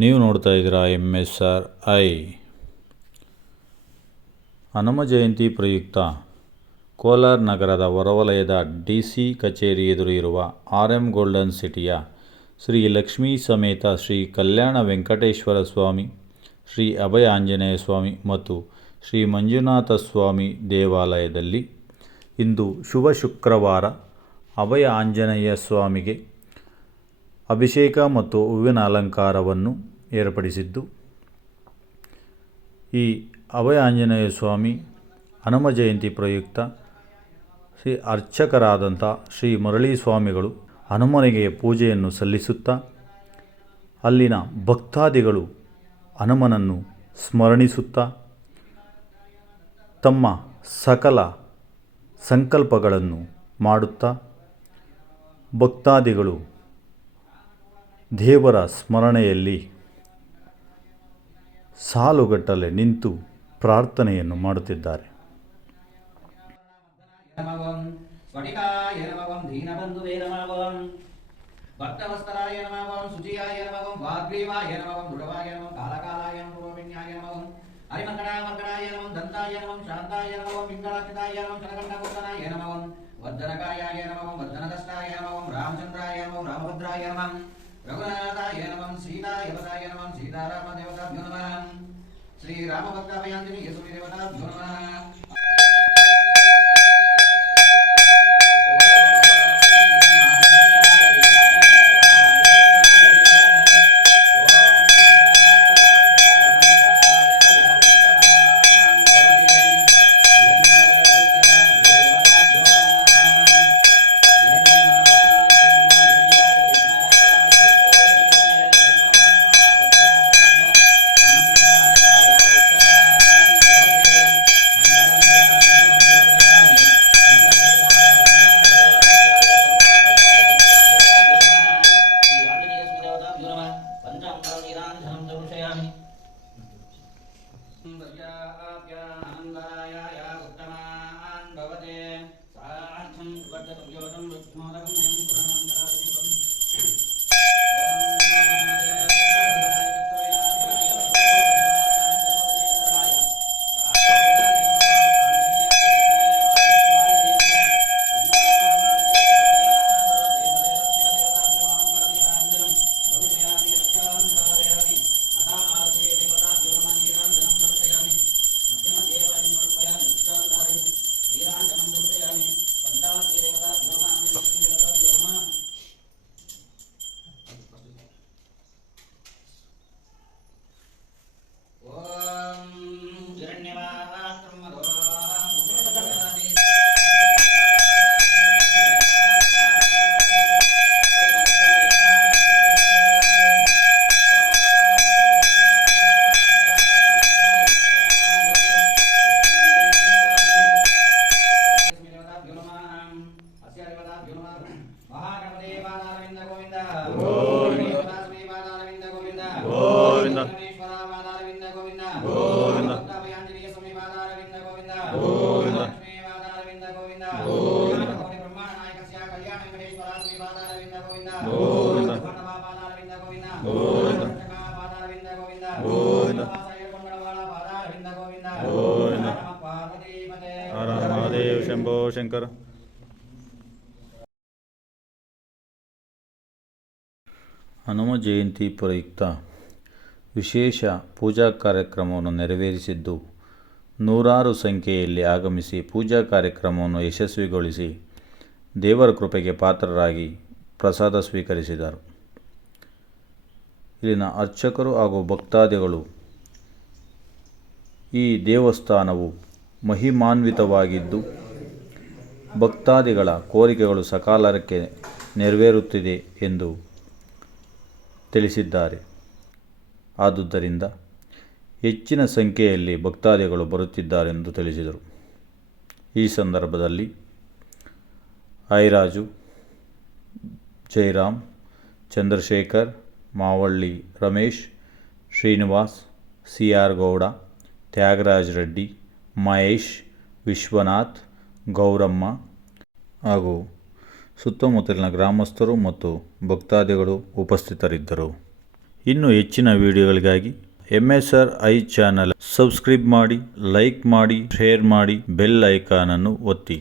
ನೀವು ನೋಡ್ತಾ ಇದ್ದೀರಾ M S R I Hanuma Jayanti ಪ್ರಯುಕ್ತ. ಕೋಲಾರ ನಗರದ ಹೊರವಲಯದ ಡಿ ಸಿ ಕಚೇರಿ ಎದುರು ಇರುವ ಆರ್ ಎಂ ಗೋಲ್ಡನ್ ಸಿಟಿಯ ಶ್ರೀ ಲಕ್ಷ್ಮೀ ಸಮೇತ ಶ್ರೀ ಕಲ್ಯಾಣ ವೆಂಕಟೇಶ್ವರ ಸ್ವಾಮಿ, ಶ್ರೀ ಅಭಯ ಆಂಜನೇಯ ಸ್ವಾಮಿ ಮತ್ತು ಶ್ರೀ ಮಂಜುನಾಥ ಸ್ವಾಮಿ ದೇವಾಲಯದಲ್ಲಿ ಇಂದು ಶುಭ ಶುಕ್ರವಾರ ಅಭಯ ಆಂಜನೇಯ ಸ್ವಾಮಿಗೆ ಅಭಿಷೇಕ ಮತ್ತು ಹೂವಿನ ಅಲಂಕಾರವನ್ನು ಏರ್ಪಡಿಸಿದ್ದು, ಈ ಅಭಯ ಆಂಜನೇಯ ಸ್ವಾಮಿ ಹನುಮ ಜಯಂತಿ ಪ್ರಯುಕ್ತ ಶ್ರೀ ಅರ್ಚಕರಾದಂಥ ಶ್ರೀ ಮುರಳಿ ಸ್ವಾಮಿಗಳು ಹನುಮನಿಗೆ ಪೂಜೆಯನ್ನು ಸಲ್ಲಿಸುತ್ತಾ, ಅಲ್ಲಿನ ಭಕ್ತಾದಿಗಳು ಹನುಮನನ್ನು ಸ್ಮರಣಿಸುತ್ತಾ, ತಮ್ಮ ಸಕಲ ಸಂಕಲ್ಪಗಳನ್ನು ಮಾಡುತ್ತಾ, ಭಕ್ತಾದಿಗಳು ದೇವರ ಸ್ಮರಣೆಯಲ್ಲಿ ಸಾಲುಗಟ್ಟಲೆ ನಿಂತು ಪ್ರಾರ್ಥನೆಯನ್ನು ಮಾಡುತ್ತಿದ್ದಾರೆ. ಭಕ್ತವಸ್ತರಾಯ ನಮವಂ ಶುಚಿಯಾಯ ನಮವಂ ವಾಗ್ರೀವಾಯ ನಮವಂ ದೃಢವಾಯ ನಮಂ. ಕಾಲಕಾಲಾಯ ನಮಂ. ರೋಮಿಣ್ಯಾಯ ನಮಂ. ಹರಿಮಂಕಟಾಮಂಕಟಾಯ ನಮಂ. ದಂತಾಯ ನಮಂ. ಶಾಂತಾಯ ನಮಂ. ಪಿಂಗಳಕ್ಷಿತಾಯ ನಮಂ. ಕನಕಂಠಗೋತನಾಯ ನಮಂ. ವರ್ಧನಕಾಯಾಯ ನಮಂ. ವರ್ಧನದಷ್ಟಾಯ ನಮಂ. ರಾಮಚಂದ್ರಾಯ ನಮಂ. ರಾಮಭದ್ರಾಯ ನಮಂ. రఘునాథాయ నమం సీతాయ పదాయ నమం సీతారామ దేవతాభ్యో నమ. శ్రీరామభక్తాభయాంజనేయ पञ्चाङ्गनीराञ्जनं दर्शयामि सुन्दर्याप्यानन्दायाया उत्तमान् भवते। सार्थं वर्धतं योजं विघ्नोदकं గోవింద గోవింద గోవింద స్వామి పాదాల వింద గోవింద హనుమ జయంతి ప్రయుక్త ವಿಶೇಷ ಪೂಜಾ ಕಾರ್ಯಕ್ರಮವನ್ನು ನೆರವೇರಿಸಿದ್ದು, ನೂರಾರು ಸಂಖ್ಯೆಯಲ್ಲಿ ಆಗಮಿಸಿ ಪೂಜಾ ಕಾರ್ಯಕ್ರಮವನ್ನು ಯಶಸ್ವಿಗೊಳಿಸಿ ದೇವರ ಕೃಪೆಗೆ ಪಾತ್ರರಾಗಿ ಪ್ರಸಾದ ಸ್ವೀಕರಿಸಿದರು. ಇಲ್ಲಿನ ಅರ್ಚಕರು ಹಾಗೂ ಭಕ್ತಾದಿಗಳು ಈ ದೇವಸ್ಥಾನವು ಮಹಿಮಾನ್ವಿತವಾಗಿದ್ದು, ಭಕ್ತಾದಿಗಳ ಕೋರಿಕೆಗಳು ಸಕಾಲಕ್ಕೆ ನೆರವೇರುತ್ತಿದೆ ಎಂದು ತಿಳಿಸಿದ್ದಾರೆ. ಆದುದರಿಂದ ಹೆಚ್ಚಿನ ಸಂಖ್ಯೆಯಲ್ಲಿ ಭಕ್ತಾದಿಗಳು ಬರುತ್ತಿದ್ದಾರೆಂದು ತಿಳಿಸಿದರು. ಈ ಸಂದರ್ಭದಲ್ಲಿ ಐರಾಜು, ಜೈರಾಮ್, ಚಂದ್ರಶೇಖರ್, ಮಾವಳ್ಳಿ ರಮೇಶ್, ಶ್ರೀನಿವಾಸ್ ಸಿ ಆರ್ ಗೌಡ, ತ್ಯಾಗರಾಜ್ ರೆಡ್ಡಿ, ಮಹೇಶ್, ವಿಶ್ವನಾಥ್, ಗೌರಮ್ಮ ಹಾಗೂ ಸುತ್ತಮುತ್ತಲಿನ ಗ್ರಾಮಸ್ಥರು ಮತ್ತು ಭಕ್ತಾದಿಗಳು ಉಪಸ್ಥಿತರಿದ್ದರು. ಇನ್ನು ಹೆಚ್ಚಿನ ವಿಡಿಯೋಗಳಿಗಾಗಿ M S R I channel subscribe ಮಾಡಿ, ಲೈಕ್ ಮಾಡಿ, ಶೇರ್ ಮಾಡಿ, ಬೆಲ್ ಐಕಾನನ್ನು ಒತ್ತಿ.